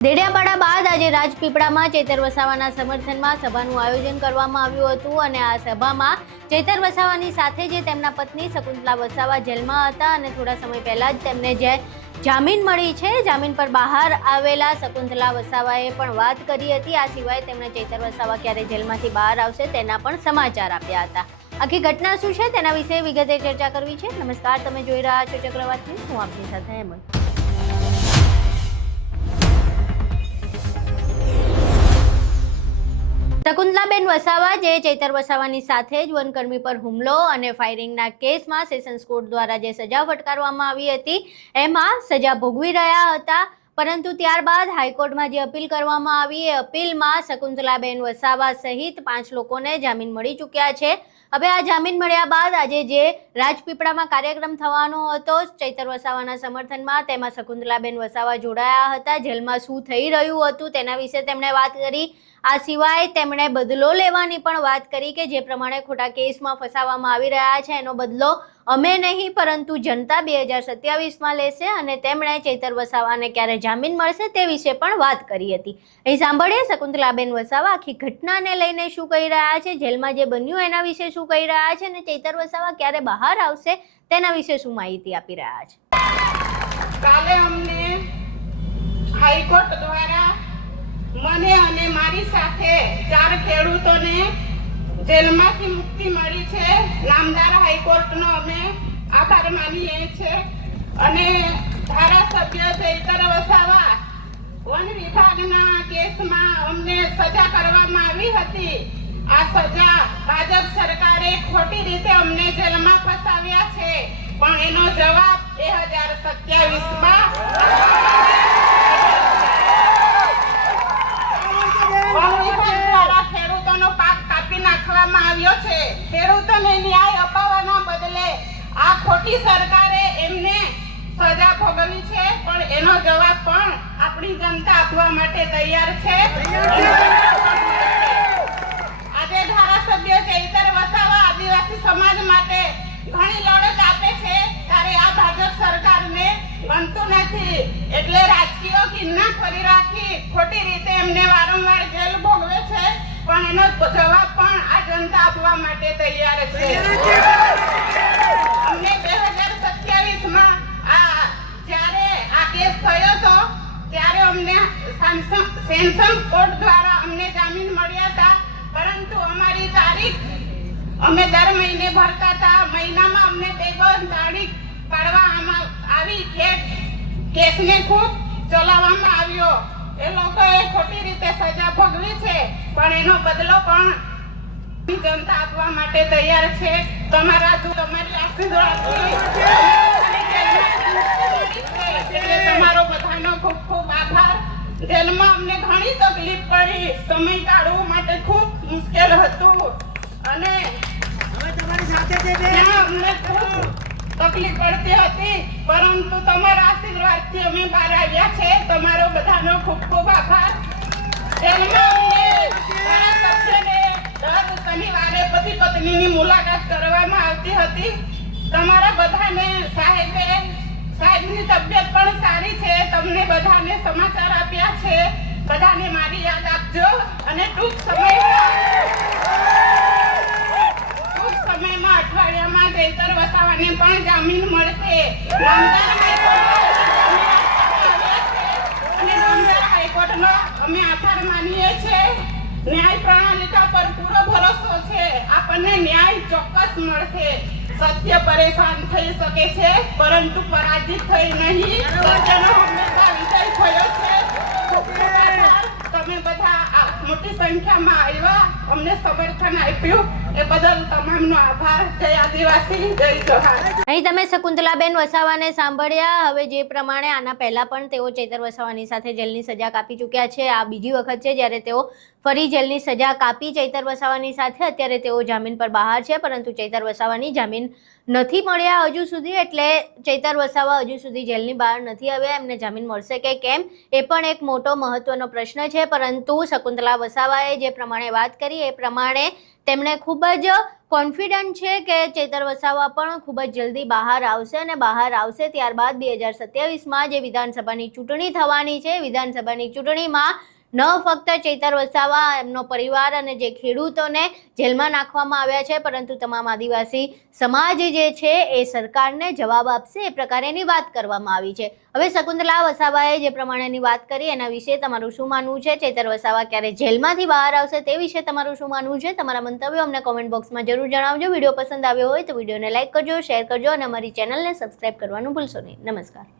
દેડિયાપાડા બાદ આજે રાજપીપળામાં ચૈતર વસાવાના સમર્થનમાં સભાનું આયોજન કરવામાં આવ્યું હતું અને આ સભામાં ચૈતર વસાવાની સાથે જે તેમના પત્ની શકુંતલા વસાવા જેલમાં હતા અને થોડા સમય પહેલા જ તેમને જે જામીન મળી છે, જામીન પર બહાર આવેલા શકુંતલા વસાવાએ પણ વાત કરી હતી। આ સિવાય તેમણે ચૈતર વસાવા ક્યારે જેલમાંથી બહાર આવશે તેના પણ સમાચાર આપ્યા હતા। આખી ઘટના શું છે તેના વિશે વિગતે ચર્ચા કરવી છે। નમસ્કાર, તમે જોઈ રહ્યા છો ચક્રવાત ન્યૂઝ, હું આપની સાથે હેમંત। શકુંતલાબેન વસાવા જે ચૈતર વસાવાની સાથે જ વનકર્મી પર હુમલો અને ફાયરિંગના કેસમાં સેશન્સ કોર્ટ દ્વારા જે સજા ફટકારવામાં આવી હતી એમાં સજા ભોગવી રહ્યા હતા, પરંતુ ત્યારબાદ હાઈકોર્ટમાં જે અપીલ કરવામાં આવી એ અપીલમાં શકુંતલાબેન વસાવા સહિત 5 લોકોને જામીન મળી ચૂક્યા છે। હવે આ જામીન મળ્યા બાદ આજે જે રાજપીપળામાં કાર્યક્રમ થવાનો હતો ચૈતર વસાવાના સમર્થનમાં, તેમાં શકુંતલાબેન વસાવા જોડાયા હતા। જેલમાં શું થઈ રહ્યું હતું તેના વિશે તેમણે વાત કરી। આ સિવાય તેમણે બદલો લેવાની પણ વાત કરી કે જે પ્રમાણે ખોટા કેસમાં ફસાવવામાં આવી રહ્યા છે એનો બદલો અમે નહીં પરંતુ જનતા 2027માં લેશે અને તેમણે ચૈતર વસાવાને ક્યારે જામીન મળશે તે વિશે પણ વાત કરી હતી। અહીં સાંભળીએ શકુંતલાબેન વસાવા આખી ઘટનાને લઈને શું કહી રહ્યા છે, જેલમાં જે બન્યું એના વિશે શું કહી રહ્યા છે અને ચૈતર વસાવા ક્યારે બહાર આવશે તેના વિશે શું માહિતી આપી રહ્યા છે। કાલે અમને હાઈકોર્ટ દ્વારા મને અને મારી સાથે 4 ખેડૂતોને જેલમાંથી મુક્તિ મળી છે। નામદાર હાઈકોર્ટનો અમે આભાર માનીએ છીએ અને ધારાસભ્ય ચૈતર વસાવા વન વિભાગના કેસમાં અમને સજા કરવામાં આવી હતી। આ સજા ભાજપ સરકારે ખોટી રીતે અમને જેલમાં ફસાવ્યા છે, પણ એનો જવાબ 2027માં ખેડૂતોનો પાક કાપી નાખવામાં આવ્યો છે। ખેડૂતોને ન્યાય અપાવવાના બદલે આ ખોટી સરકારે એમને સજા ભોગવી છે, પણ એનો જવાબ પણ આપણી જનતા આપવા માટે તૈયાર છે। આજે ધારાસભ્ય ચૈતર વસાવા આદિવાસી સમાજ માટે ઘણી લડત આપે છે, ત્યારે આ ભાજપ સરકારને ગમતું નથી, એટલે રાજકીય કિન્ના કરી રાખી ખોટી રીતે એમને વારંવાર જેલ ભોગવે છે, પણ એનો જવાબ પણ આ જનતા આપવા માટે તૈયાર છે। અમને 2027માં જ્યારે આ કેસ થયો હતો ત્યારે અમને સેશન્સ કોર્ટ દ્વારા અમને જામીન મળ્યા હતા, પરંતુ અમારી તારીખ અમે દર મહિને ભરતા હતા। મહિનામાં અમને 2 તારીખ પાડવામાં આવી કે કેસને ખૂબ ચલાવવામાં આવ્યો। એ લોકોએ ખોટી રીતે સજા ભોગવી છે, પણ એનો બદલો પણ જનતા આપવા માટે તૈયાર છે। તમારી આશીર્વાદથી તમારો બધાનો ખૂબ ખૂબ આભાર। જેલમાં અમને ઘણી તકલીફ પડી, સમય કાઢવા માટે ખૂબ મુશ્કેલ હતું અને તમારી સાથે અમને ખૂબ તકલીફ પડતી હતી, પરંતુ તમારા આશીર્વાદથી અમે બહાર આવ્યા છે। તમારો બધાનો ખૂબ ખૂબ આભાર। જેલમાં અમને ધારાસભ્યને દર શનિવારે પતિ પત્નીની મુલાકાત કરવામાં આવતી હતી। તમારા બધાને સાહેબની તબિયત પણ સારી છે, તમને બધાને સમાચાર આપ્યા છે। બધાને મારી યાદ આપજો અને ટૂંક સમયમાં અઠવાડિયામાં ચૈતર વસાવાને પણ જામીન મળશે। નામદાર હાઈકોર્ટનો અમે આભાર માનીએ છીએ। ન્યાય પ્રણાલિકા પર પૂરો ભરોસો છે, આપણને ન્યાય ચોક્કસ મળશે। સત્ય પરેશાન થઈ શકે છે, પરંતુ પરાજિત થઈ નહીં। સત્યનો હંમેશા વિજય થયો છે। તમે બધા મોટી સંખ્યામાં આવ્યા, અમને સમર્થન આપ્યું એ બદલ તમામનો આભાર। જય આદિવાસી, જય જોહાર। અહીં તમે શકુંતલાબેન વસાવાને સાંભળ્યા। હવે જે પ્રમાણે આના પહેલા પણ તેઓ ચૈતર વસાવાની સાથે જેલની સજા કાપી ચૂક્યા છે। આ બીજી વખત છે જ્યારે તેઓ ફરી જેલની સજા કાપી ચૈતર વસાવાની સાથે। અત્યારે તેઓ જામીન પર બહાર છે, પરંતુ ચૈતર વસાવાની જામીન નથી મળ્યા હજુ સુધી, એટલે ચૈતર વસાવા હજુ સુધી જેલની બહાર નથી આવ્યા। એમને જામીન મળશે કે કેમ એ પણ એક મોટો મહત્વનો પ્રશ્ન છે, પરંતુ શકુંતલા વસાવાએ જે પ્રમાણે વાત કરી એ પ્રમાણે તેમણે ખૂબ જ કોન્ફિડન્ટ છે કે ચેતર વસાવા પણ ખૂબ જ જલ્દી બહાર આવશે અને બહાર આવશે ત્યારબાદ 2027માં જે વિધાનસભાની ચૂંટણી થવાની છે, વિધાનસભાની ચૂંટણીમાં ન ફક્ત ચેતર વસાવા, એમનો પરિવાર અને જે ખેડૂતોને જેલમાં નાખવામાં આવ્યા છે, પરંતુ તમામ આદિવાસી સમાજ જે છે એ સરકારને જવાબ આપશે એ પ્રકારેની વાત કરવામાં આવી છે. હવે શકુંતલા વસાવાએ જે પ્રમાણેની વાત કરી એના વિશે તમારું શું માનવું છે? ચેતર વસાવા ક્યારે જેલમાંથી બહાર આવશે તે વિશે તમારું શું માનવું છે? તમારા મંતવ્યો અમને કોમેન્ટ બોક્સમાં જરૂર જણાવજો. વિડીયો પસંદ આવ્યો હોય તો વિડીયોને લાઇક કરજો, શેર કરજો અને અમારી ચેનલને સબસ્ક્રાઇબ કરવાનું ભૂલશો નહીં. નમસ્કાર.